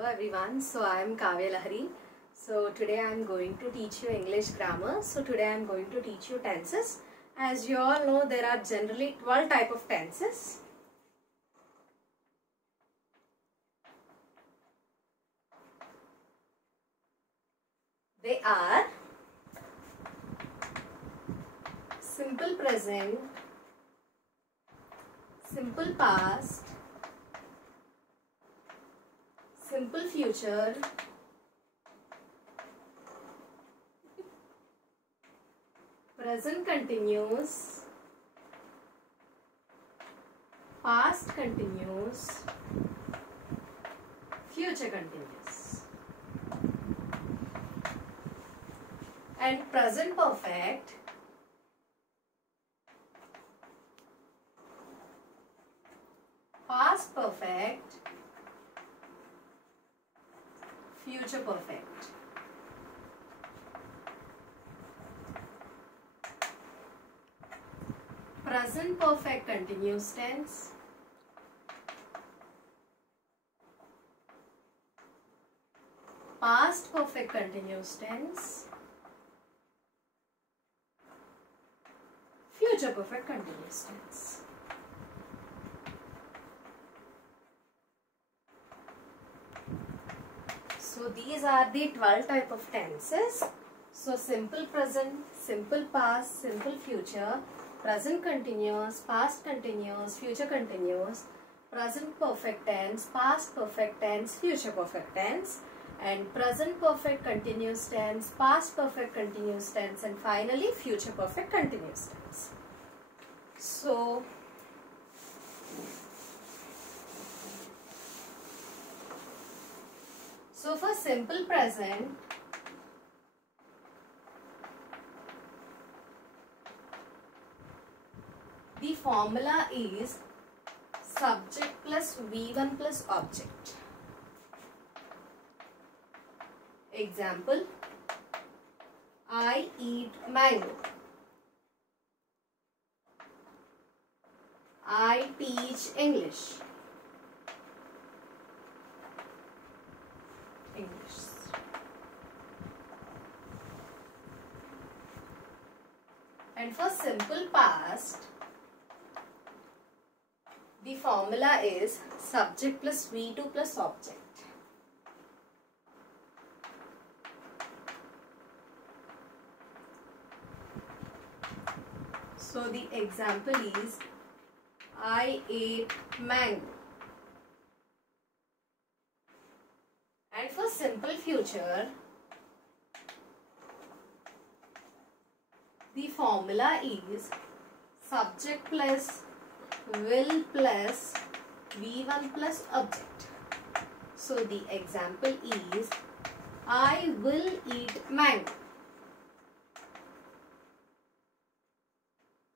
Hello everyone, so I am Kavya Lahari. So today I am going to teach you English grammar. So today I am going to teach you tenses. As you all know, there are generally 12 type of tenses. They are simple present, simple past, simple future, present continuous, past continuous, future continuous, and present perfect, past perfect, future perfect. Present perfect continuous tense, past perfect continuous tense, future perfect continuous tense. So these are the 12 type of tenses. So simple present, simple past, simple future, present continuous, past continuous, future continuous, present perfect tense, past perfect tense, future perfect tense, and present perfect continuous tense, past perfect continuous tense, and finally future perfect continuous tense. So for simple present, the formula is subject plus V1 plus object. Example, I eat mango. I teach English. And for simple past, the formula is subject plus V2 plus object. So the example is I ate mango. And for simple future, the formula is subject plus will plus V1 plus object. So the example is I will eat mango.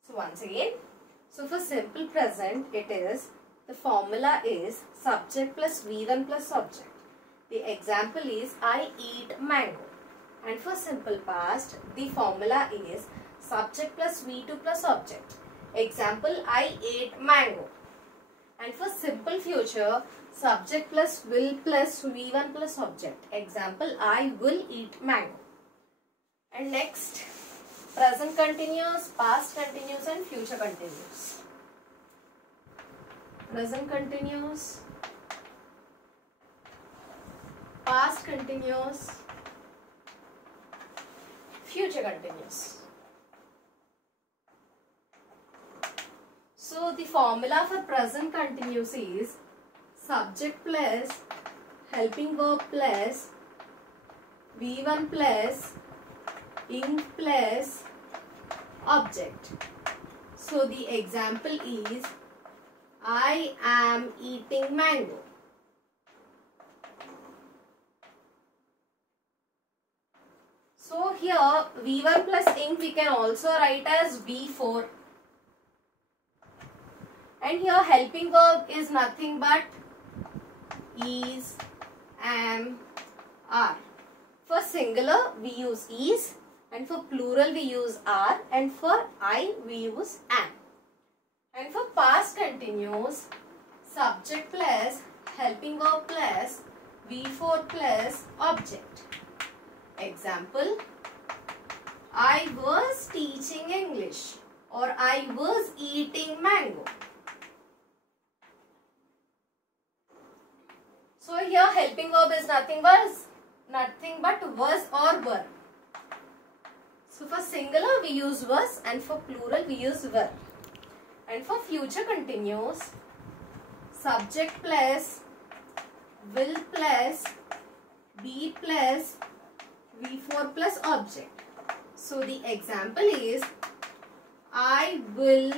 So once again, so for simple present, it is the formula is subject plus V1 plus object. The example is I eat mango. And for simple past, the formula is subject plus V2 plus object. Example, I ate mango. And for simple future, subject plus will plus V1 plus object. Example, I will eat mango. And next, present continuous, past continuous, and future continuous. Present continuous, past continuous, future continuous. So the formula for present continuous is subject plus helping verb plus V1 plus ing plus object. So the example is I am eating mango. So here V1 plus ing we can also write as V4. And here helping verb is nothing but is, am, are. For singular we use is, and for plural we use are, and for I we use am. And for past continuous, subject plus helping verb plus V4 plus object. Example, I was teaching English or I was eating mango. So here helping verb is nothing but was or were. So for singular we use was and for plural we use were. And for future continuous, subject plus will plus be plus V4 plus object. So the example is, I will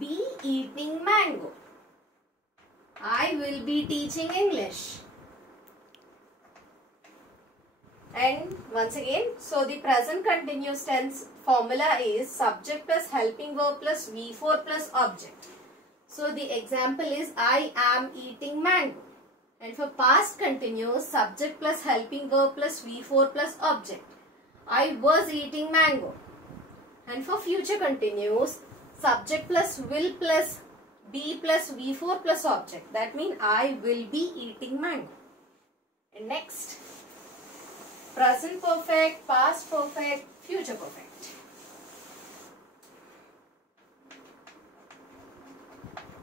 be eating mango. I will be teaching English. And once again, so the present continuous tense formula is subject plus helping verb plus V4 plus object. So the example is, I am eating mango. And for past continuous, subject plus helping verb plus V4 plus object. I was eating mango. And for future continuous, subject plus will plus be plus V4 plus object. That means I will be eating mango. And next, present perfect, past perfect, future perfect.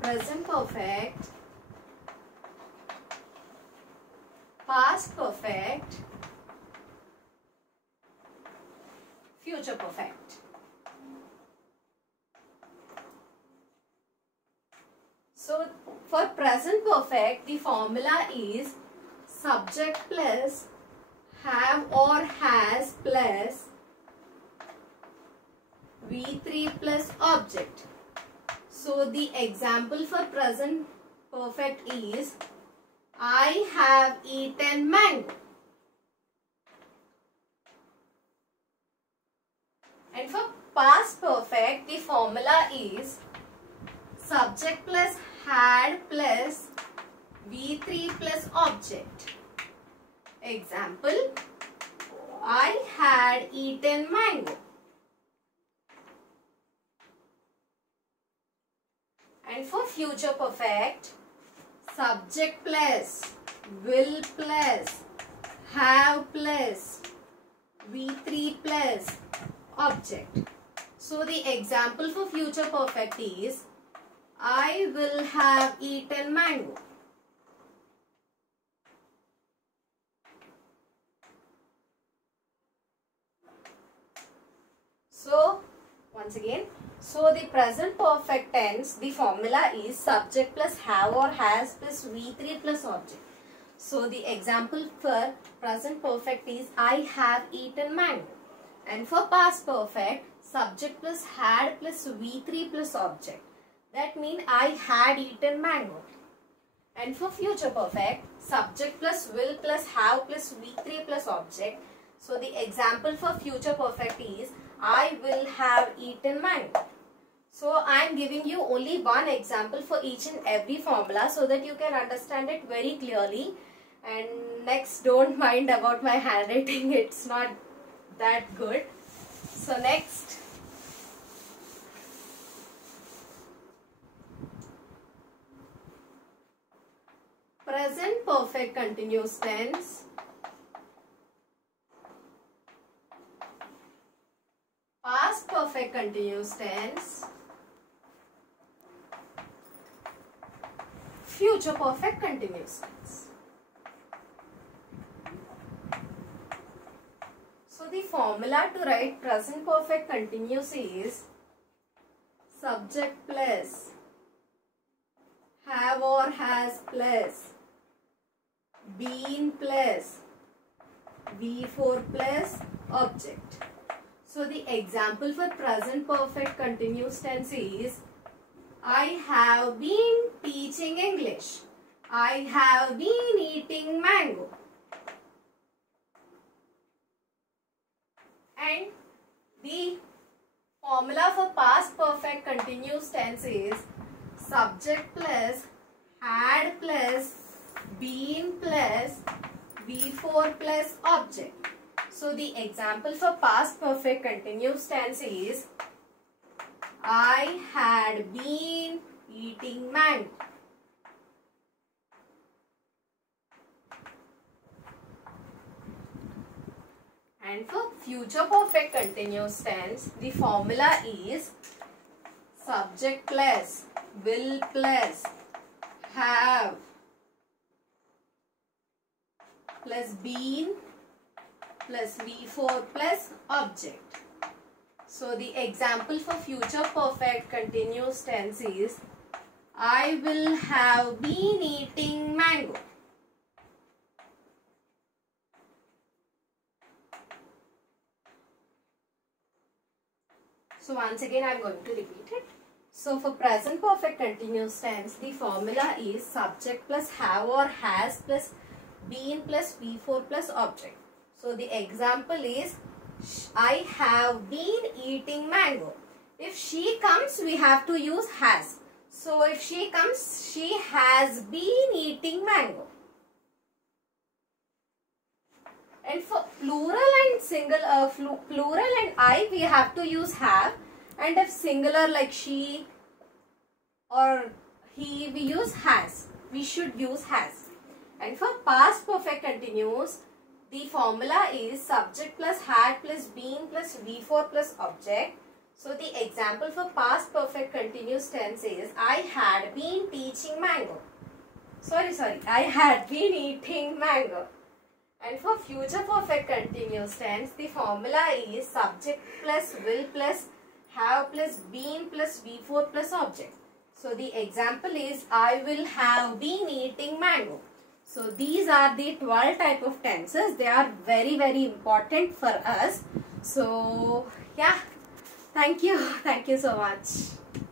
Present perfect, past perfect, future perfect. So for present perfect, the formula is subject plus have or has plus V3 plus object. So the example for present perfect is, I have eaten mango. And for past perfect, the formula is subject plus had plus V3 plus object. Example, I had eaten mango. And for future perfect, subject plus will plus have plus V3 plus object. So the example for future perfect is, I will have eaten mango. So once again, so the present perfect tense, the formula is subject plus have or has plus V3 plus object. So the example for present perfect is, I have eaten mango. And for past perfect, subject plus had plus V3 plus object. That means I had eaten mango. And for future perfect, subject plus will plus have plus V3 plus object. So the example for future perfect is, I will have eaten mango. So I am giving you only one example for each and every formula so that you can understand it very clearly. And next, don't mind about my handwriting, it's not that good. So next, present perfect continuous tense, past perfect continuous tense, future perfect continuous tense. So the formula to write present perfect continuous is subject plus have or has plus been plus V4 plus object. So the example for present perfect continuous tense is, I have been teaching English. I have been eating mango. And the formula for past perfect continuous tense is subject plus had plus been plus V4 plus object. So the example for past perfect continuous tense is, I had been eating mango. And for future perfect continuous tense, the formula is subject plus will plus have plus been plus V4 plus object. So the example for future perfect continuous tense is I will have been eating mango. So once again I am going to repeat it. So for present perfect continuous tense, the formula is subject plus have or has plus been plus V4 plus object. So the example is I have been eating mango. If she comes, we have to use has. So if she comes, she has been eating mango. And for plural and single, plural and I, we have to use have. And if singular like she or he, we use has. We should use has. And for past perfect continuous, the formula is subject plus had plus been plus V4 plus object. So the example for past perfect continuous tense is I had been teaching mango. I had been eating mango. And for future perfect continuous tense, the formula is subject plus will plus have plus been plus V4 plus object. So the example is I will have been eating mango. So these are the 12 type of tenses. They are very, very important for us. So yeah, thank you. Thank you so much.